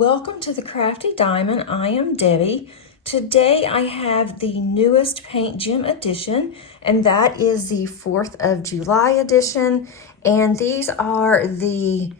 Welcome to the Crafty Diamond. I am Debbie. Today I have the newest Paint Gem edition, and that is the 4th of July edition. And these are the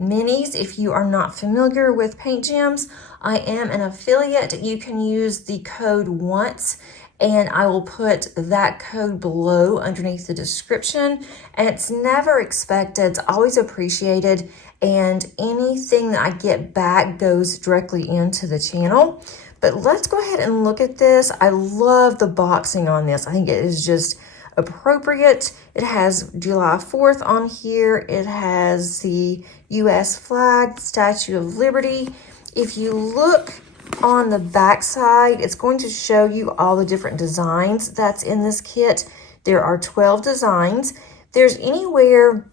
minis. If you are not familiar with Paint Gems, I am an affiliate. You can use the code ONCE, and I will put that code below underneath the description. And it's never expected, it's always appreciated, and anything that I get back goes directly into the channel. But let's go ahead and look at this. I love the boxing on this. I think it is just appropriate. It has July 4th on here. It has the US flag, Statue of Liberty. If you look on the back side, it's going to show you all the different designs that's in this kit. There are 12 designs. There's anywhere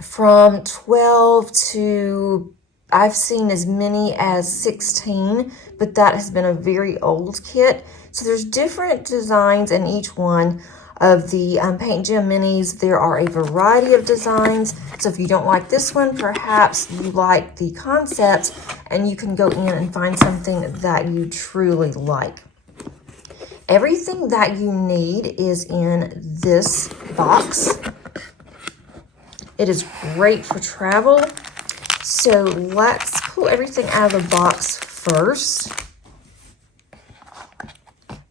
from 12 to, I've seen as many as 16, but that has been a very old kit. So there's different designs in each one of the Paint Gem minis. There are a variety of designs. So if you don't like this one, perhaps you like the concept and you can go in and find something that you truly like. Everything that you need is in this box. It is great for travel. So let's pull everything out of the box first.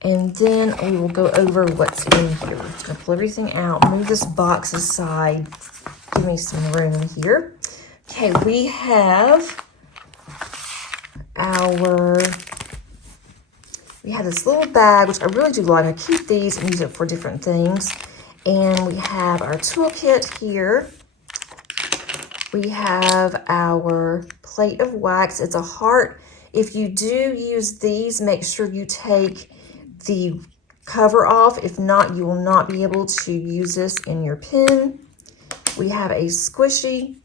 And then we will go over what's in here. I'm just gonna pull everything out, move this box aside, give me some room here. Okay, we have this little bag, which I really do like. I keep these and use it for different things. And we have our toolkit here. We have our plate of wax. It's a heart. If you do use these, make sure you take the cover off. If not, you will not be able to use this in your pen. We have a squishy.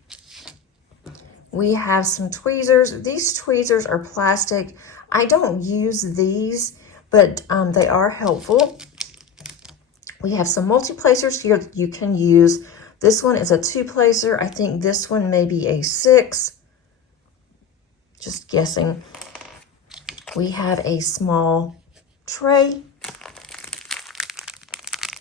We have some tweezers. These tweezers are plastic. I don't use these, but they are helpful. We have some multi-placers here that you can use. This one is a 2-placer. I think this one may be a 6. Just guessing. We have a small tray.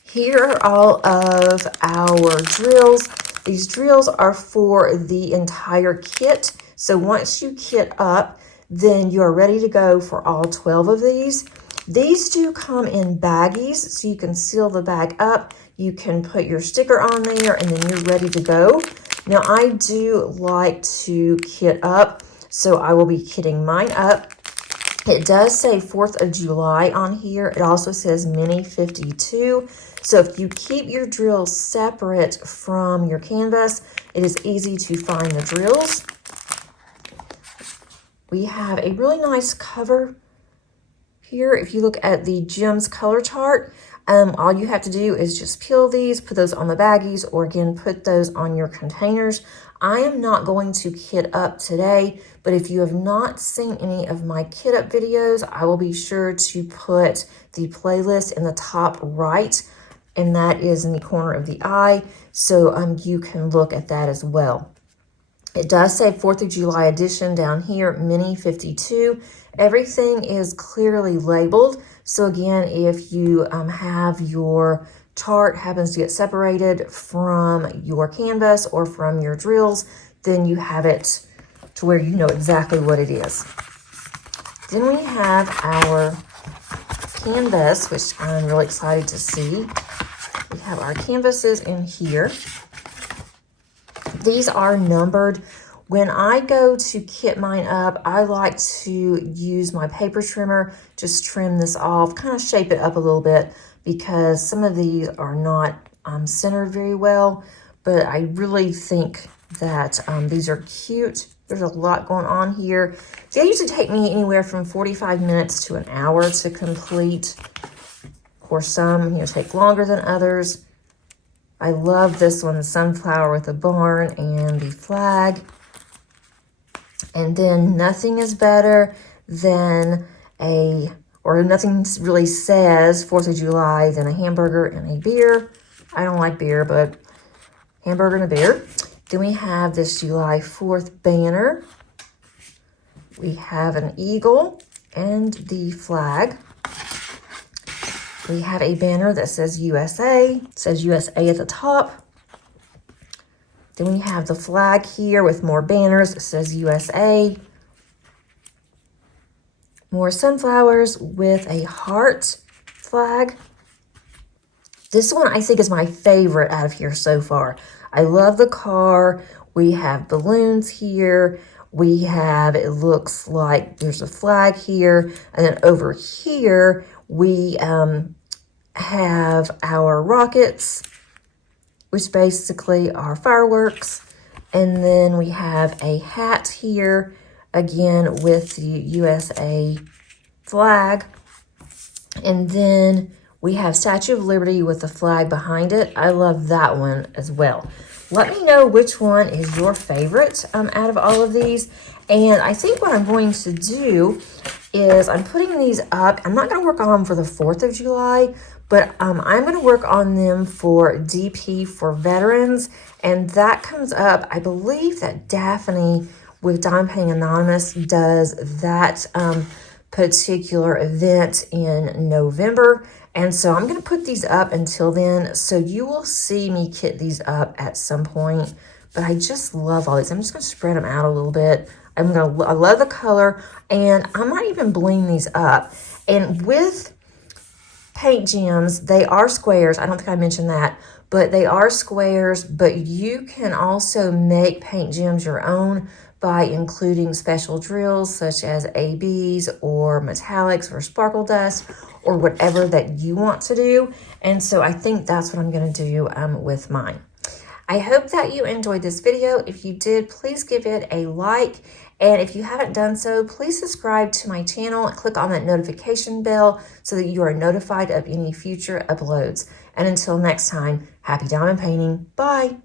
Here are all of our drills. These drills are for the entire kit. So once you kit up, then you're ready to go for all 12 of these. These do come in baggies, so you can seal the bag up. You can put your sticker on there, and then you're ready to go. Now, I do like to kit up, so I will be kitting mine up. It does say 4th of July on here. It also says Mini 52. So if you keep your drills separate from your canvas, it is easy to find the drills. We have a really nice cover here. If you look at the Gems color chart, all you have to do is just peel these, put those on the baggies, or again, put those on your containers. I am not going to kit up today, but if you have not seen any of my kit up videos, I will be sure to put the playlist in the top right, and that is in the corner of the eye, so you can look at that as well. It does say 4th of July edition down here, Mini 52. Everything is clearly labeled. So again, if you have your chart happens to get separated from your canvas or from your drills, then you have it to where you know exactly what it is. Then we have our canvas, which I'm really excited to see. We have our canvases in here. These are numbered. When I go to kit mine up, I like to use my paper trimmer, just trim this off, kind of shape it up a little bit, because some of these are not centered very well, but I really think that these are cute. There's a lot going on here. They usually take me anywhere from 45 minutes to an hour to complete, or some take longer than others. I love this one, the sunflower with the barn and the flag. And then nothing is better than nothing really says 4th of July than a hamburger and a beer. I don't like beer, but hamburger and a beer. Then we have this July 4th banner. We have an eagle and the flag. We have a banner that says USA. It says USA at the top. Then we have the flag here with more banners. It says USA. More sunflowers with a heart flag. This one I think is my favorite out of here so far. I love the car. We have balloons here. We have, it looks like there's a flag here. And then over here, we have our rockets, which basically are fireworks. And then we have a hat here, again, with the USA flag. And then we have Statue of Liberty with the flag behind it. I love that one as well. Let me know which one is your favorite out of all of these. And I think what I'm going to do is I'm putting these up. I'm not going to work on them for the 4th of July, but I'm going to work on them for DP for Veterans. And that comes up, I believe that Daphne with Diamond Painting Anonymous does that particular event in November. And so I'm going to put these up until then. So you will see me kit these up at some point. But I just love all these. I'm just going to spread them out a little bit. I love the color. And I might even bling these up. And with paint gems, they are squares. I don't think I mentioned that. But they are squares. But you can also make paint gems your own by including special drills such as ABs or metallics or sparkle dust or whatever that you want to do. And so I think that's what I'm going to do with mine. I hope that you enjoyed this video. If you did, please give it a like. And if you haven't done so, please subscribe to my channel and click on that notification bell so that you are notified of any future uploads. And until next time, happy diamond painting. Bye.